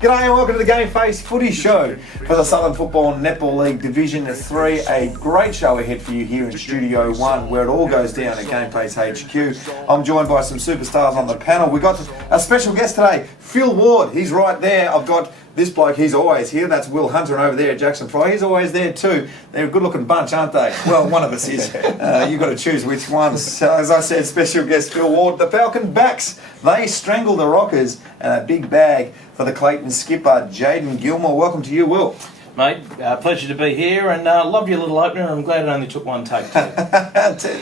G'day and welcome to the GameFace Footy Show for the Southern Football Netball League Division 3. A great show ahead for you here in Studio 1 where it all goes down at GameFace HQ. I'm joined by some superstars on the panel. We've got a special guest today, Phil Ward. He's right there. I've got this bloke, he's always here. That's Will Hunter, and over there, Jackson Fry. He's always there too. They're a good-looking bunch, aren't they? Well, one of us is. You've got to choose which one. So, as I said, special guest Phil Ward. The Falcon backs, they strangle the Rockers, and a big bag for the Clayton skipper, Jaden Gilmore. Welcome to you, Will. Mate, pleasure to be here, and love your little opener. I'm glad it only took one take too.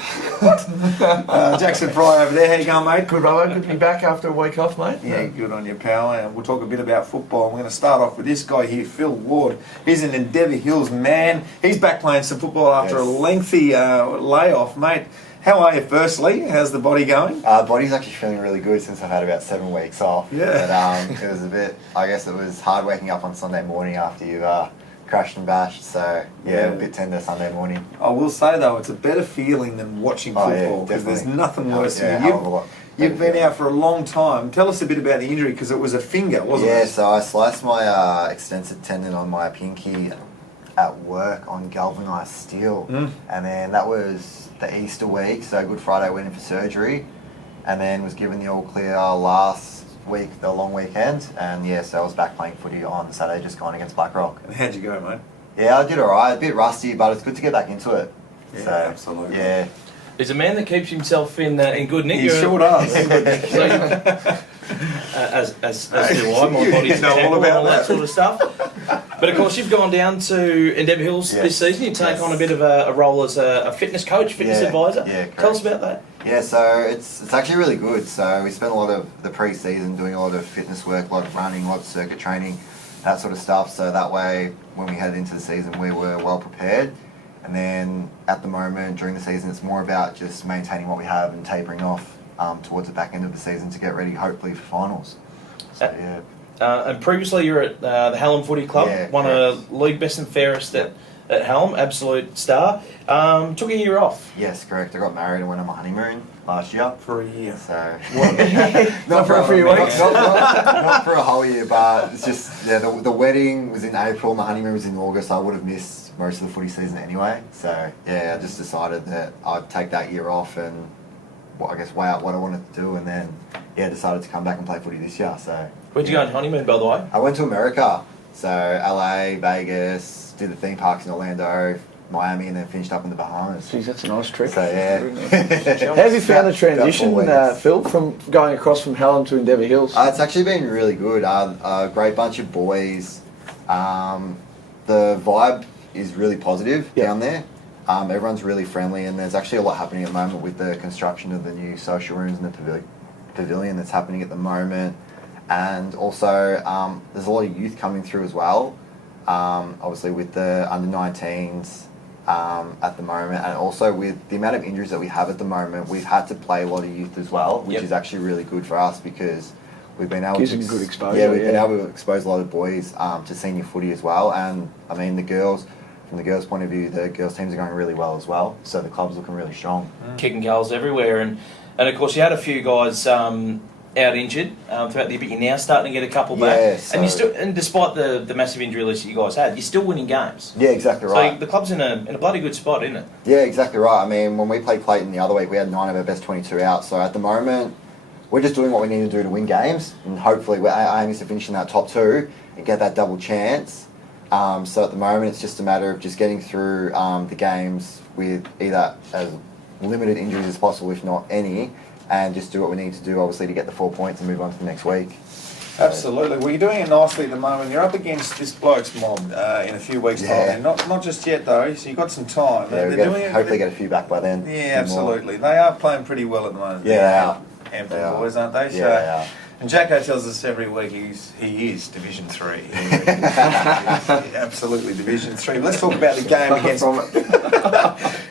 Jackson Fry over there, how you going, mate? Good, Robbo. Good to be back after a week off, mate. Yeah, good on you, pal. And we'll talk a bit about football. We're going to start off with this guy here, Phil Ward. He's an Endeavour Hills man. He's back playing some football after a lengthy layoff, mate. How are you, firstly? How's the body going? Body's actually feeling really good since I've had about 7 weeks off. Yeah. But it was a bit, I guess it was hard waking up on Sunday morning after you've crashed and bashed. So, yeah, a bit tender Sunday morning. I will say, though, it's a better feeling than watching football because there's nothing worse than you've been out for a long time. Tell us a bit about the injury because it was a finger, wasn't it? Yeah, so I sliced my extensor tendon on my pinky at work on galvanised steel. And then that was the Easter week, so Good Friday went in for surgery and then was given the all clear last week, the long weekend, and yeah, so I was back playing footy on Saturday, just gone against Blackrock. And how'd you go, mate? Yeah, I did alright, a bit rusty, but it's good to get back into it. Yeah, so, absolutely. Yeah. There's a man that keeps himself in good nick. He sure does. As do I, my body's all about all that sort of stuff. But of course, you've gone down to Endeavour Hills this season. You take on a bit of a role as a fitness coach, fitness advisor. Yeah, tell us about that. Yeah, so it's actually really good. So we spent a lot of the pre-season doing a lot of fitness work, a lot of running, a lot of circuit training, that sort of stuff. So that way, when we headed into the season, we were well prepared. And then at the moment, during the season, it's more about just maintaining what we have and tapering off towards the back end of the season to get ready, hopefully, for finals. So, yeah. And previously, you were at the Hallam Footy Club, won a league best and fairest at Hallam, absolute star. Took a year off. Yes, correct. I got married and went on my honeymoon last year. For a year. So Not for a few weeks. Not for a whole year, but it's just the wedding was in April, my honeymoon was in August. I would have missed most of the footy season anyway. So yeah, I just decided that I'd take that year off and I guess weigh out what I wanted to do, and then decided to come back and play footy this year. So where'd you go on honeymoon, by the way? I went to America, so LA, Vegas, did the theme parks in Orlando, Miami, and then finished up in the Bahamas. Jeez, that's a nice trip. So yeah. How have you found the transition, Phil, from going across from Hallam to Endeavour Hills? It's actually been really good. A great bunch of boys. The vibe is really positive down there. Everyone's really friendly, and there's actually a lot happening at the moment with the construction of the new social rooms and the pavilion that's happening at the moment. And also, there's a lot of youth coming through as well. Obviously with the under-19s at the moment, and also with the amount of injuries that we have at the moment, we've had to play a lot of youth as well, which is actually really good for us because we've been able to good exposure. Yeah, we've been able to expose a lot of boys to senior footy as well. And I mean, from the girls' point of view, the girls' teams are going really well as well. So the club's looking really strong. Kicking goals everywhere, and of course you had a few guys out injured throughout the year, but you're now starting to get a couple back. Yeah, so and you still, and despite the massive injury list that you guys had, you're still winning games. Yeah, exactly right. So the club's in a bloody good spot, isn't it? Yeah, exactly right. I mean, when we played Clayton the other week, we had 9 of our best 22 out. So at the moment, we're just doing what we need to do to win games, and hopefully our aim is to finish in that top 2 and get that double chance. So at the moment, it's just a matter of just getting through the games with either as limited injuries as possible, if not any, and just do what we need to do, obviously, to get the 4 points and move on to the next week. Absolutely. Well, you're doing it nicely at the moment. You're up against this bloke's mob in a few weeks' time. Not just yet, though, so you've got some time. Yeah, they're doing hopefully get a few back by then. Yeah, absolutely. They are playing pretty well at the moment. Yeah, they are. Hampton boys, aren't they? Yeah, they are. And Jacko tells us every week he is Division 3. He's absolutely Division 3. Let's talk about the game against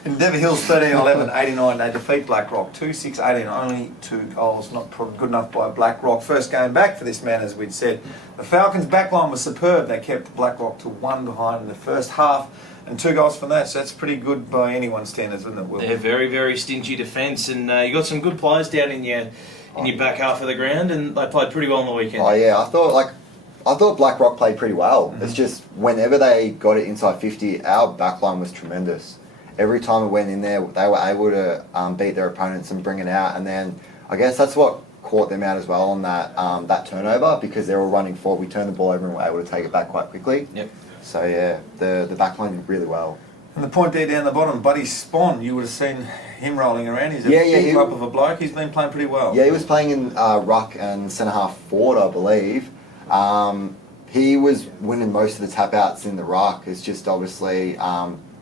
Endeavour Hills 13-11, 89. They defeat Blackrock 2-6-18, only 2 goals. Not good enough by Blackrock. First game back for this man, as we'd said. The Falcons' backline was superb. They kept Blackrock to 1 behind in the first half. And 2 goals from that, so that's pretty good by anyone's standards, isn't it, Will? They're very, very stingy defence, and you got some good players down in your back half of the ground, and they played pretty well on the weekend. Oh yeah, I thought I thought BlackRock played pretty well. It's just whenever they got it inside 50, our backline was tremendous. Every time it went in there, they were able to beat their opponents and bring it out. And then I guess that's what caught them out as well on that turnover, because they were running forward. We turned the ball over and were able to take it back quite quickly. Yep. So yeah, the backline did really well. And the point there down the bottom, Buddy Spon, you would have seen him rolling around. He's a Yeah, big lump of a bloke. He's been playing pretty well. Yeah, he was playing in ruck and centre half forward, I believe. He was winning most of the tap outs in the ruck. It's just obviously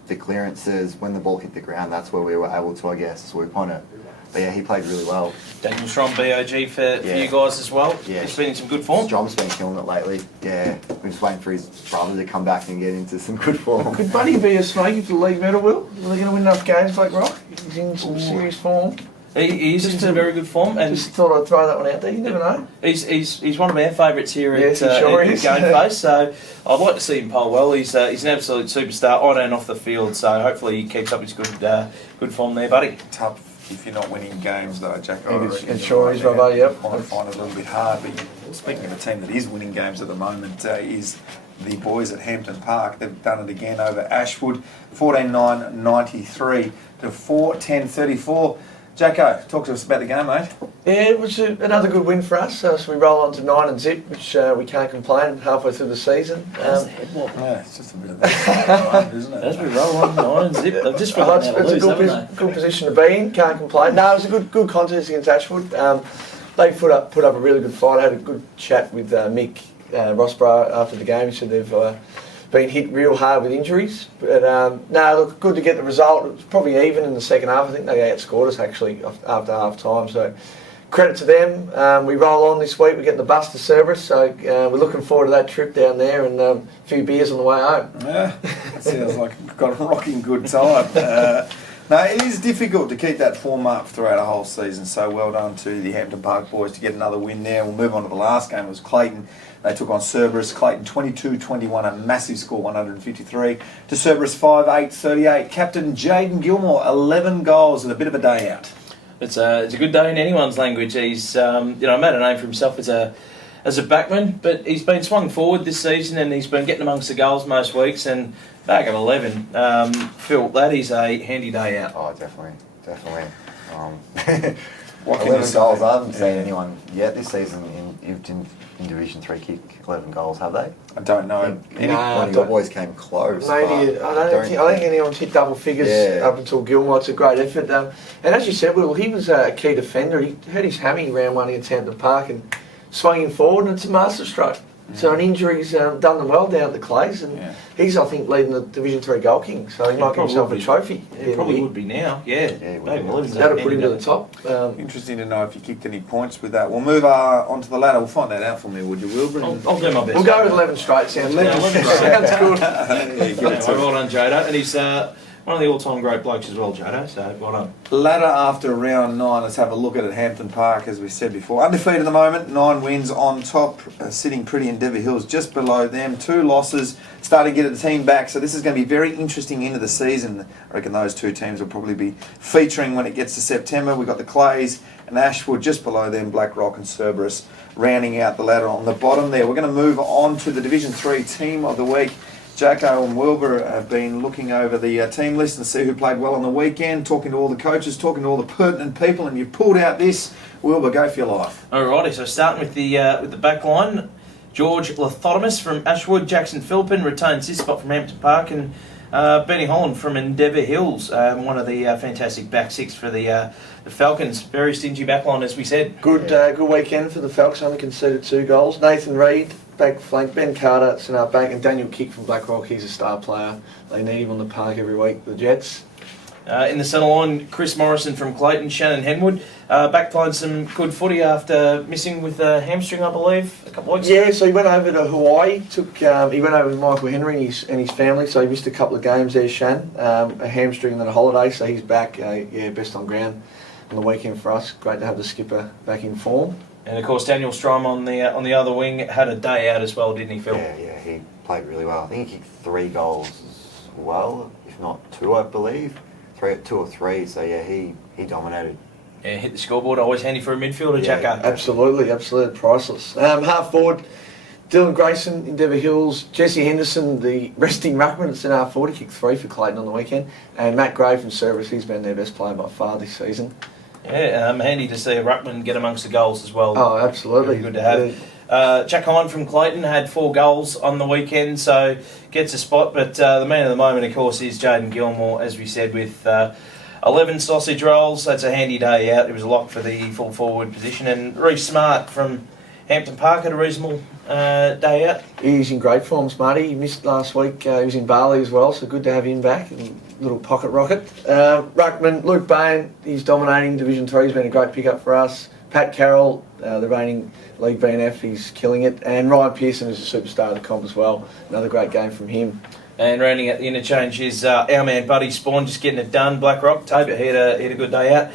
the clearances when the ball hit the ground. That's where we were able to, I guess, swoop on it. But yeah, he played really well. Daniel Strong, BOG for you guys as well. Yeah. He's been in some good form. Strom's been killing it lately. Yeah, we're just waiting for his brother to come back and get into some good form. Could Buddy be a smoky for the league medal, Will? Are they going to win enough games, BlackRock? He's in some serious form. He's in some very good form, and just thought I'd throw that one out there. You never know. He's one of our favourites here Yes, at is. GameFace. So I'd like to see him poll well. He's an absolute superstar on and off the field. So hopefully he keeps up his good form there, buddy. Tough if you're not winning games, though, Jack. And sure is, Robbo. Yep. I find it a little bit hard. But speaking of a team that is winning games at the moment, is the boys at Hampton Park. They've done it again over Ashwood, 14-9-93 to 4-10-34. Jacko, talk to us about the game, mate. Yeah, it was another good win for us. So we roll on to 9-0, which we can't complain halfway through the season. Yeah, it's just a bit of that, isn't it? As we roll on 9-0, they've just It's a good position to be in. Can't complain. No, it was a good contest against Ashwood. They put up a really good fight. I had a good chat with Mick Rossborough after the game. He said they've been hit real hard with injuries. But look, good to get the result. It was probably even in the second half. I think they outscored us actually after half time. So credit to them. We roll on this week. We get the bus to Cerberus. So we're looking forward to that trip down there and a few beers on the way home. Yeah, sounds like we've got a rocking good time. No, it is difficult to keep that form up throughout a whole season. So well done to the Hampton Park boys to get another win there. We'll move on to the last game. It was Clayton. They took on Cerberus. Clayton 22-21, a massive score, 153. To Cerberus 5-8-38. Captain Jaden Gilmore, 11 goals and a bit of a day out. It's a good day in anyone's language. He's made a name for himself as a backman, but he's been swung forward this season and he's been getting amongst the goals most weeks. And back at 11, Phil, that is a handy day out. Oh, definitely. 11 goals. I haven't seen anyone yet this season in Division 3 kick 11 goals, have they? I don't know. One of your boys came close. Maybe I don't think anyone's hit double figures up until Gilmore. It's a great effort. And as you said, Will, he was a key defender. He hurt his hammy round one against Hampton Park and swung him forward, and it's a masterstroke. So an injury's done them well down at the Clays, and he's, I think, leading the Division 3 goal king. So he might give himself a trophy. He probably would be now. That'll put him to the top. Interesting to know if you kicked any points with that. We'll move on to the ladder. We'll find that out for me, would you, Wilbur? I'll do my best. We'll go with 11 straight. Sounds good. Sounds good. Well done, Jado. And he's one of the all-time great blokes as well, Jado, so well done. Ladder after round 9, let's have a look at it. Hampton Park, as we said before. Undefeated at the moment, 9 wins on top, sitting pretty in Endeavour Hills, just below them. 2 losses, starting to get the team back, so this is going to be very interesting into the season. I reckon those 2 teams will probably be featuring when it gets to September. We've got the Clays and Ashwood just below them, BlackRock and Cerberus rounding out the ladder on the bottom there. We're going to move on to the Division 3 Team of the Week. Jacko and Wilbur have been looking over the team list and see who played well on the weekend, talking to all the coaches, talking to all the pertinent people, and you've pulled out this. Wilbur, go for your life. Alrighty, so starting with the back line, George Lithodomus from Ashwood, Jackson Philpin retains his spot from Hampton Park, and Benny Holland from Endeavour Hills, one of the fantastic back six for the Falcons. Very stingy back line, as we said. Good weekend for the Falcons, only conceded 2 goals. Nathan Reid, back flank, Ben Carter, centre back, and Daniel Kick from BlackRock. He's a star player. They need him on the park every week, the Jets. In the centre line, Chris Morrison from Clayton, Shannon Henwood. Back playing some good footy after missing with a hamstring, I believe, a couple of weeks ago. Yeah, so he went over to Hawaii. He went over with Michael Henry and his family, so he missed a couple of games there, Shan. A hamstring and then a holiday, so he's back. Best on ground on the weekend for us. Great to have the skipper back in form. And of course, Daniel Strom on the other wing had a day out as well, didn't he, Phil? Yeah, he played really well. I think he kicked 3 goals as well, if not 2, I believe. 2 or 3. So yeah, he dominated. Yeah, hit the scoreboard. Always handy for a midfielder, Yeah, Jacko. absolutely, priceless. Half forward, Dylan Grayson, Endeavour Hills. Jesse Henderson, the resting ruckman at Sfnl 40, kicked 3 for Clayton on the weekend. And Matt Gray from Cerberus, he's been their best player by far this season. Yeah, handy to see a ruckman get amongst the goals as well. Oh, absolutely. Very good to have. Jack Hine from Clayton had 4 goals on the weekend, so gets a spot. But the man of the moment, of course, is Jaden Gilmore, as we said, with 11 sausage rolls. That's a handy day out. It was a lock for the full forward position. And Reece Smart from Hampton Park had a reasonable day out. He's in great form, Smarty. He missed last week. He was in Bali as well, so good to have him back. Little pocket rocket. Ruckman, Luke Bain, he's dominating Division 3. He's been a great pickup for us. Pat Carroll, the reigning League BNF, he's killing it. And Ryan Pearson is a superstar of the comp as well. Another great game from him. And rounding out the interchange is our man Buddy Spawn, just getting it done. Blackrock, Tabor, he had a good day out.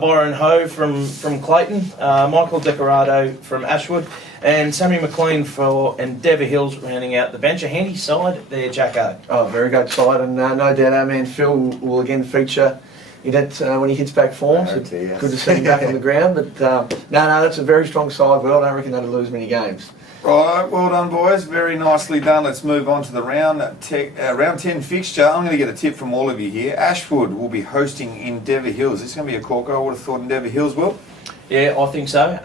Byron Ho from Clayton, Michael Decorato from Ashwood, and Sammy McLean for Endeavour Hills rounding out the bench. A handy side there, Jacko. Oh, very good side, and no doubt our man Phil will again feature in that when he hits back form. So yes. Good to see him back on the ground. But no, that's a very strong side. Well, I don't reckon they'll lose many games. Right, well done, boys. Very nicely done. Let's move on to the round 10 fixture. I'm going to get a tip from all of you here. Ashwood will be hosting Endeavour Hills. This is going to be a corker. I would have thought Endeavour Hills will. Yeah, I think so.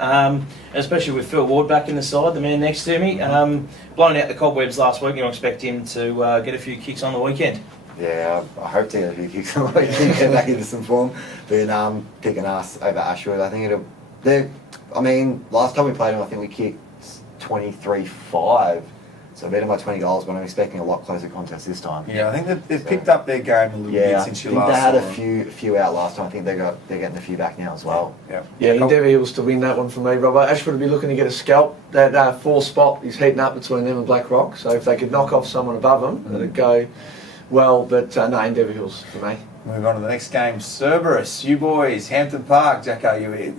Especially with Phil Ward back in the side, the man next to me. Blown out the cobwebs last week, and I expect him to get a few kicks on the weekend. Yeah, I hope to get a few kicks on the weekend, get back into some form. But picking us over Ashwood, I think last time we played them, I think we kicked 23-5, so better by 20 goals, but I'm expecting a lot closer contest this time. Yeah, I think they've picked up their game a little bit since you last saw them. I think they had a few out last time. I think they're getting a few back now as well. Yeah, Endeavour Hills to win that one for me, Robbo. Ashford will be looking to get a scalp. That 4 spot is heating up between them and Black Rock, so if they could knock off someone above them, it'd go well, but no, Endeavour Hills for me. Move on to the next game. Cerberus, you boys, Hampton Park. Jacko, you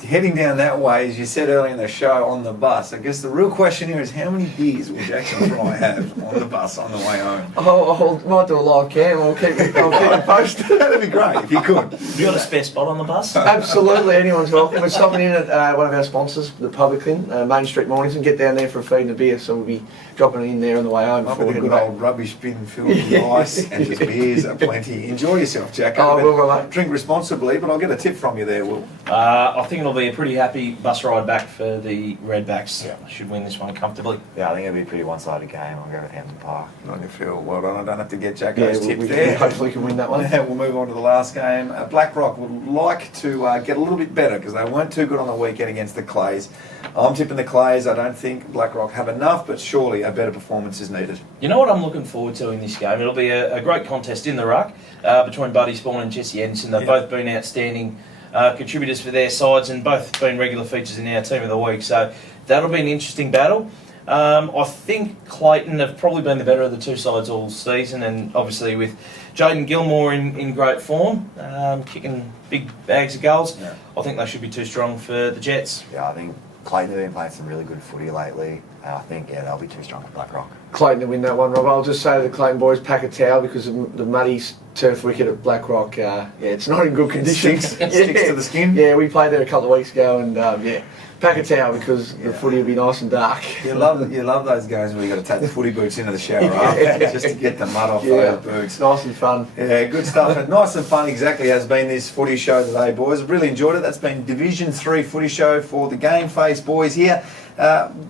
heading down that way, as you said earlier in the show, on the bus. I guess the real question here is how many beers will Jackson Fry have on the bus on the way home? Oh, I might do a live cam. I'll keep it posted. That'd be great if you could. You got a spare spot on the bus? Absolutely, anyone's welcome. We're stopping in at one of our sponsors, the Publican, Main Street Mornings, and get down there for a feed and a beer. So we'll be dropping in there on the way home. Might be the good old rubbish bin filled with ice and just beers aplenty. Enjoy yourself, Jacko. Oh, will, mate. Drink responsibly, but I'll get a tip from you there, Will. I think it'll be a pretty happy bus ride back for the Redbacks. Yeah. Should win this one comfortably. Yeah, I think it'll be a pretty one-sided game. I'll go with Hampton Park. On your field, well done. I don't have to get Jacko's tip we there. hopefully can win that one. We'll move on to the last game. Black Rock would like to get a little bit better because they weren't too good on the weekend against the Clays. I'm tipping the Clays. I don't think Black Rock have enough, but surely a better performance is needed. You know what I'm looking forward to in this game? It'll be a great contest in the ruck between Buddy Spawn and Jesse Henderson. They've both been outstanding contributors for their sides and both been regular features in our team of the week. So that'll be an interesting battle. I think Clayton have probably been the better of the two sides all season, and obviously with Jaden Gilmore in great form, kicking big bags of goals, I think they should be too strong for the Jets. Yeah, I think Clayton have been playing some really good footy lately. I think they'll be too strong for Black Rock. Clayton to win that one, Rob. I'll just say to the Clayton boys, pack a towel because of the muddy turf wicket at Black Rock. It's not in good condition. Sticks to the skin. Yeah, we played there a couple of weeks ago, and pack a towel because the footy will be nice and dark. You love those games where you got to take the footy boots into the shower after just to get the mud off those boots. It's nice and fun. Yeah, good stuff. And nice and fun exactly has been this footy show today, boys. I've really enjoyed it. That's been Division 3 footy show for the GameFace boys here.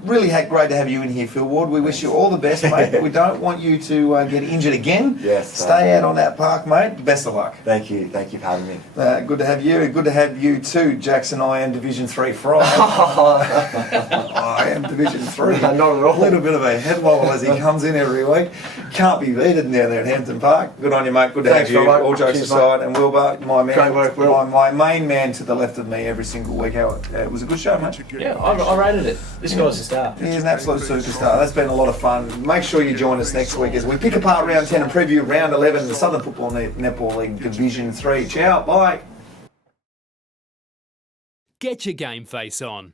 Really great to have you in here, Phil Ward. We wish you all the best, mate. We don't want you to get injured again. Yes. Stay out on that park, mate. Best of luck. Thank you for having me. Good to have you. Good to have you too, Jackson. I am Division 3 Fry. I am Division 3. No, not at all. A little bit of a head wobble as he comes in every week. Can't be beaten down there at Hampton Park. Good on you, mate. Good to have you. Mate. All jokes aside. And Wilbur, my man. Great work, Will. My main man to the left of me every single week. It was a good show, mate. Yeah, I rated it. This guy's a star. He's an absolute superstar. That's been a lot of fun. Make sure you join us next week as we pick apart round 10 and preview round 11 of the Southern Football Netball League Division 3. Ciao. Bye. Get your game face on.